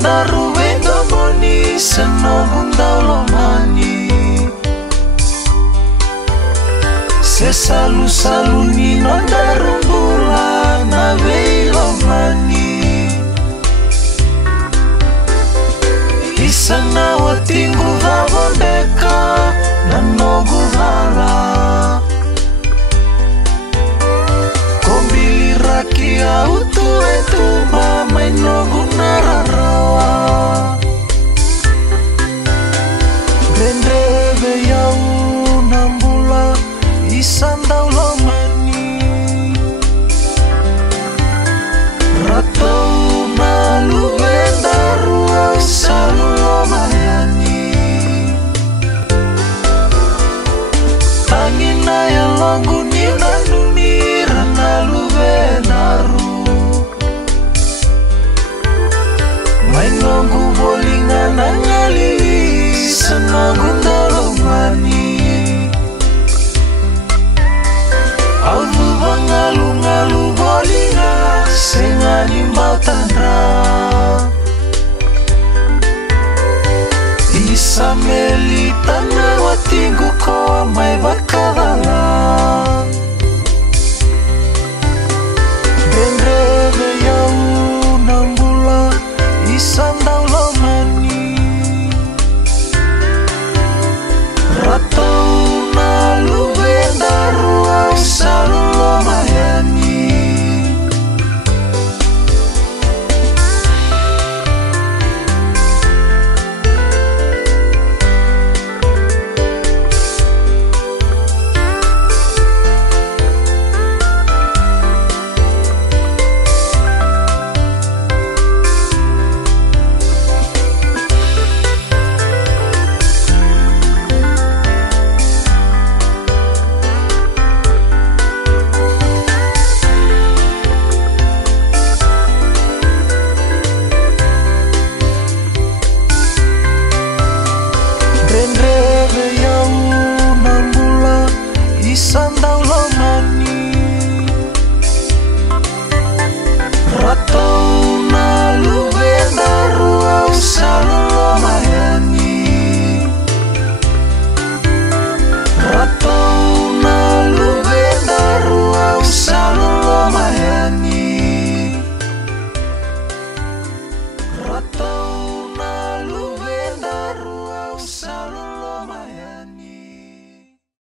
Mandaru venga moni senobung daulomani Sesalu-salu ni nondaru bulan na veilomani Isana watingu vavondeka nanogu vala Kombili rakia utu etuma mainogu nararawa Bendreve yau nambula isan daulomani Ratau nalu bendaru asalu lomayani Tangina yang longu nina numira nalu bendaru Mainogu bolinga nangali senogu daulomani Alvu bangalu-ngalu bolinga sengani mbau tandra Isa melita na watinggu koa mai